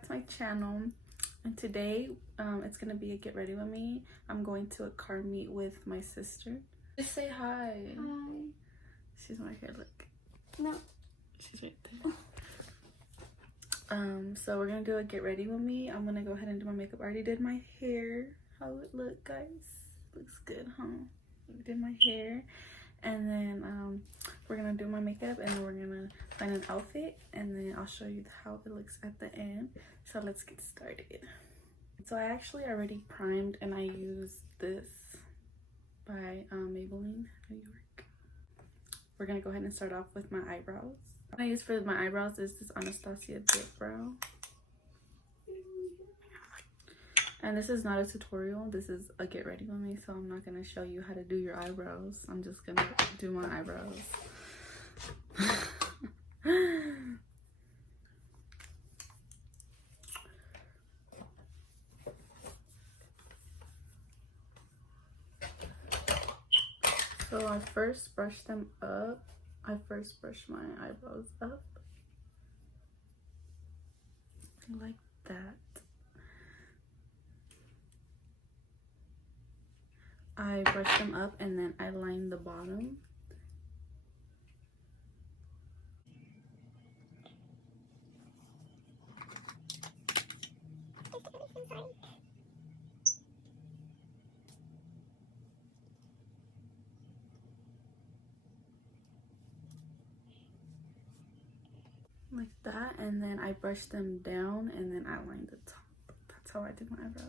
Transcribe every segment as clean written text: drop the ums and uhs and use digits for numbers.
back to my channel, and today it's gonna be a get ready with me. I'm going to a car meet with my sister. Just say hi. Hi. She's right here, look. No. She's right there. So we're gonna do a get ready with me. I'm gonna go ahead and do my makeup. I already did my hair. How it look, guys? Looks good, huh? I did my hair, and then we're gonna do my makeup, and then we're gonna find an outfit, and then I'll show you how it looks at the end. So let's get started. So I actually already primed, and I used this by Maybelline New York. We're gonna go ahead and start off with my eyebrows. What I use for my eyebrows is this Anastasia Dip Brow. And this is not a tutorial, this is a get ready with me, so I'm not gonna show you how to do your eyebrows. I'm just gonna do my eyebrows. So I first brush them up. I first brush my eyebrows up like that. I brush them up and then I line the bottom. Like that, and then I brush them down and then I line the top. That's how I do my eyebrows.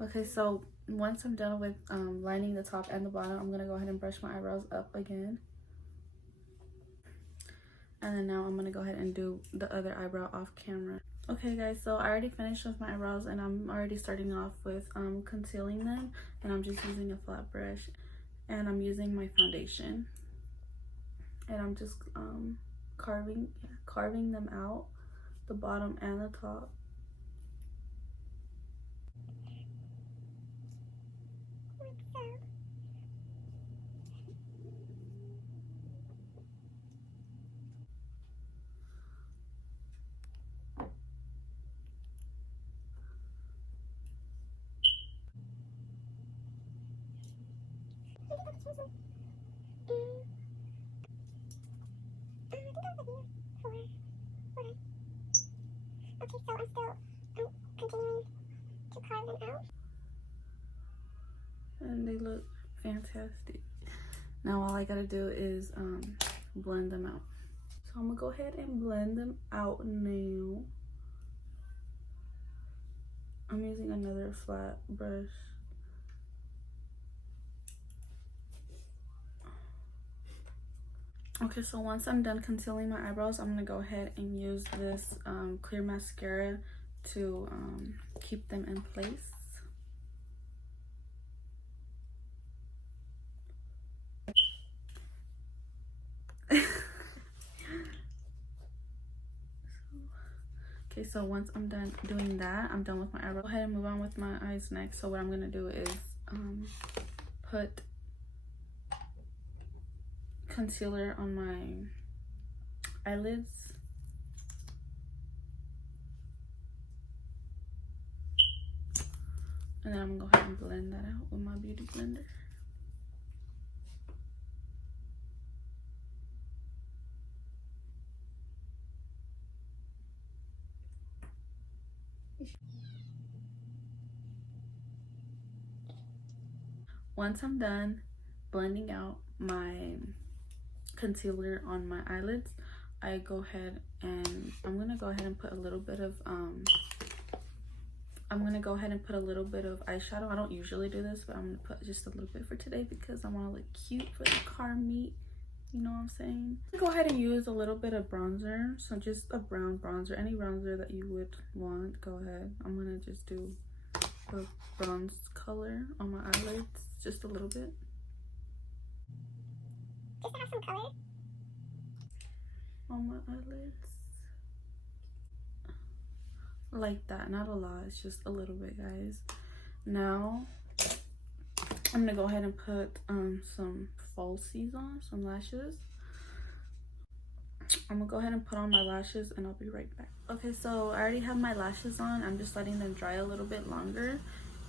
Okay, so once I'm done with lining the top and the bottom, I'm gonna go ahead and brush my eyebrows up again. And then now I'm gonna go ahead and do the other eyebrow off camera. Okay guys, so I already finished with my eyebrows, and I'm already starting off with concealing them, and I'm just using a flat brush, and I'm using my foundation, and I'm just carving them out, the bottom and the top. Okay, so I'm still continuing to carve them out. And they look fantastic. Now all I gotta do is blend them out. So I'm gonna go ahead and blend them out now. I'm using another flat brush. Okay, so once I'm done concealing my eyebrows, I'm gonna go ahead and use this clear mascara to keep them in place. Okay, so once I'm done doing that, I'm done with my eyebrows. Go ahead and move on with my eyes next. So what I'm gonna do is put concealer on my eyelids. And then I'm gonna go ahead and blend that out with my beauty blender. Once I'm done blending out my concealer on my eyelids, I go ahead and I'm gonna go ahead and put a little bit of eyeshadow. I don't usually do this, but I'm gonna put just a little bit for today because I want to look cute for the car meet. You know what I'm saying? Go ahead and use a little bit of bronzer. So just a brown bronzer, any bronzer that you would want, go ahead. I'm gonna just do a bronze color on my eyelids, just a little bit. Just to have some color On my eyelids. like that, not a lot, it's just a little bit, guys. Now I'm gonna go ahead and put some falsies on, some lashes. I'm gonna go ahead and put on my lashes and I'll be right back. Okay, so I already have my lashes on. I'm just letting them dry a little bit longer,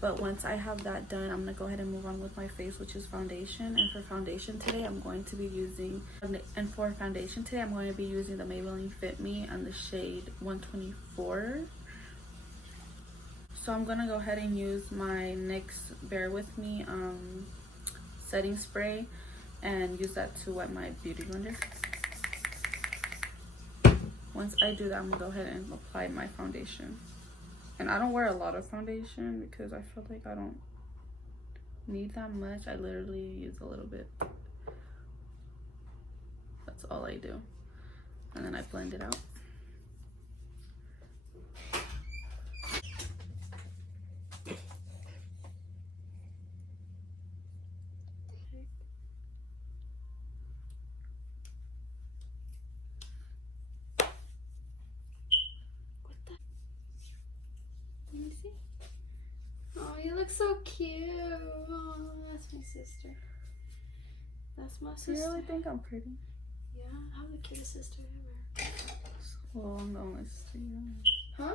but once I have that done, I'm gonna go ahead and move on with my face, which is foundation. And for foundation today, I'm going to be using the Maybelline Fit Me and the shade 124. So I'm gonna go ahead and use my NYX Bare With Me setting spray and use that to wet my beauty blender. Once I do that, I'm gonna go ahead and apply my foundation. And I don't wear a lot of foundation because I feel like I don't need that much. I literally use a little bit. That's all I do. And then I blend it out. Let me see. Oh, you look so cute. Oh, that's my sister. That's my sister. Do you really think I'm pretty? Yeah, I'm the cutest sister ever. Well, I'm the only sister. Huh?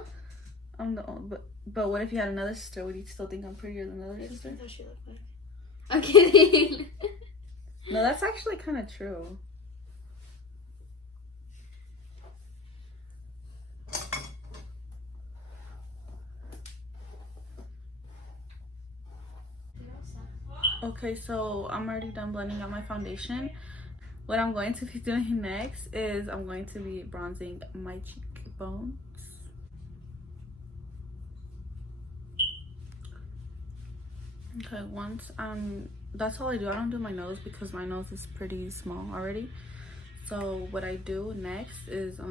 I'm the only, but what if you had another sister? Would you still think I'm prettier than the other sister? That's what she looked like. I'm kidding. No, that's actually kind of true. Okay, so I'm already done blending out my foundation. What I'm going to be doing next is I'm going to be bronzing my cheekbones. Okay, that's all I do. I don't do my nose because my nose is pretty small already. So what I do next is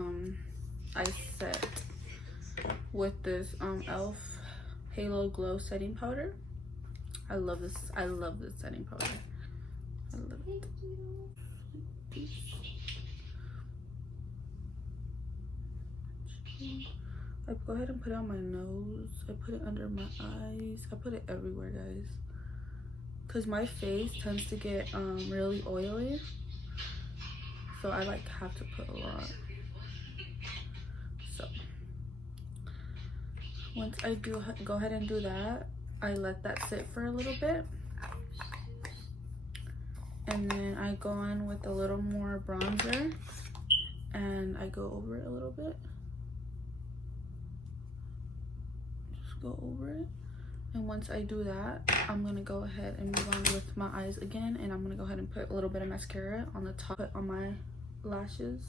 I set with this e.l.f. Halo Glow setting powder. I love this setting powder. I love it. I go ahead and put it on my nose. I put it under my eyes. I put it everywhere, guys. Cause my face tends to get really oily. So I have to put a lot. So once I do go ahead and do that, I let that sit for a little bit. And then I go in with a little more bronzer and I go over it a little bit. Just go over it. And once I do that, I'm gonna go ahead and move on with my eyes again, and I'm gonna go ahead and put a little bit of mascara on the top, on my lashes.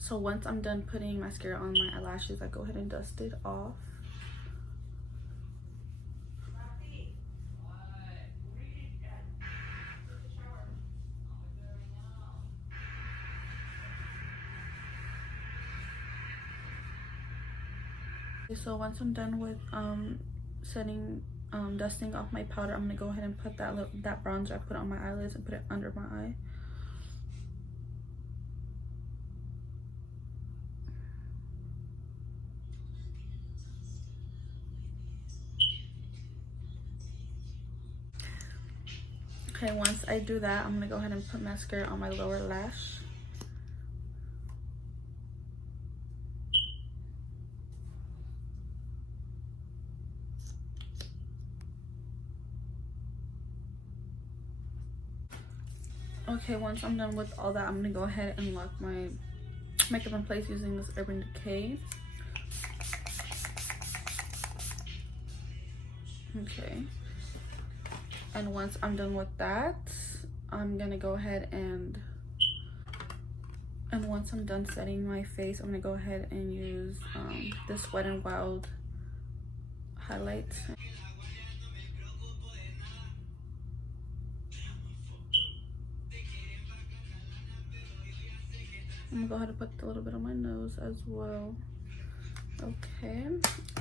So once I'm done putting mascara on my eyelashes, I go ahead and dust it off. So once I'm done with dusting off my powder, I'm gonna go ahead and put that bronzer I put on my eyelids and put it under my eye. Okay, once I do that, I'm gonna go ahead and put mascara on my lower lash. Okay, once I'm done with all that, I'm gonna go ahead and lock my makeup in place using this Urban Decay. Okay. And once I'm done with that, I'm gonna go ahead and once I'm done setting my face, I'm gonna go ahead and use this Wet n Wild highlight. I'm gonna go ahead and put a little bit on my nose as well. Okay,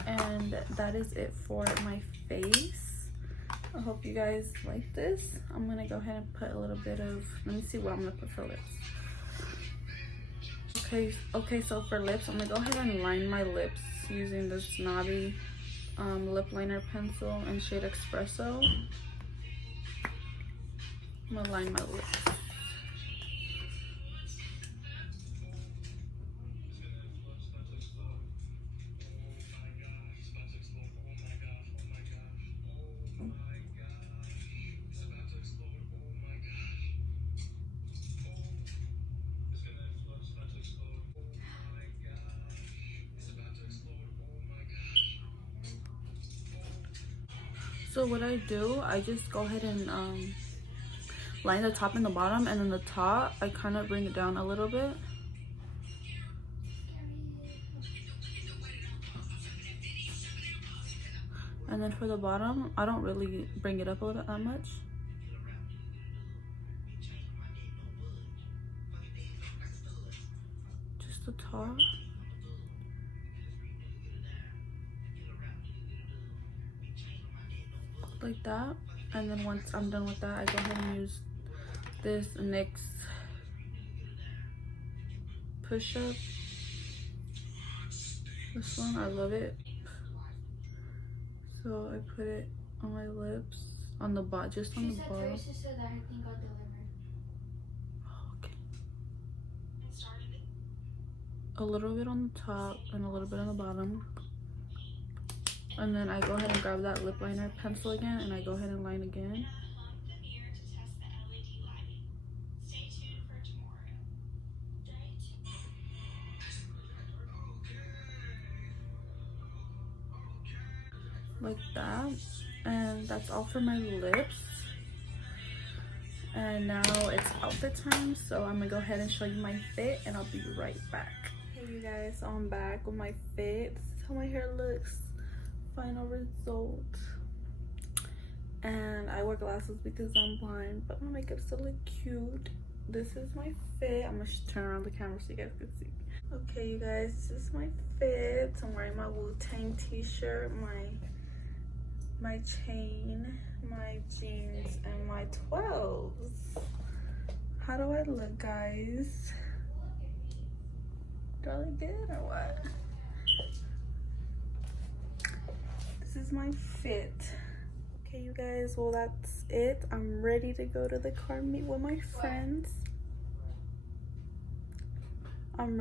And that is it for my face. I hope you guys like this. I'm gonna go ahead and put a little bit of, let me see what I'm gonna put for lips. Okay, so for lips, I'm gonna go ahead and line my lips using this Snobby lip liner pencil in shade Espresso. I'm gonna line my lips. So what I do, I just go ahead and line the top and the bottom, and then the top I kind of bring it down a little bit. And then for the bottom, I don't really bring it up a little that much. Just the top. Like that. And then once I'm done with that, I go ahead and use this NYX Push Up. This one, I love it. So I put it on my lips, on the bottom, just on the bottom. She said that her thing got delivered. Okay. A little bit on the top and a little bit on the bottom. And then I go ahead and grab that lip liner pencil again, and I go ahead and line again. Like that. And that's all for my lips. And now it's outfit time, so I'm gonna go ahead and show you my fit, and I'll be right back. Hey you guys, so I'm back with my fit. This is how my hair looks. Final result. And I wear glasses because I'm blind, but my makeup still look cute. This is my fit. I'm gonna turn around the camera so you guys can see. Okay you guys, this is my fit. I'm wearing my Wu-Tang t-shirt, my chain, my jeans, and my 12s. How do I look, guys? Do I look good or what? This is my fit. Okay you guys, well that's it. I'm ready to go to the car meet with my friends. I hope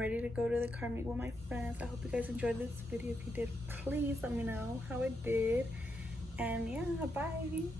you guys enjoyed this video. If you did, please let me know how it did. And yeah, bye.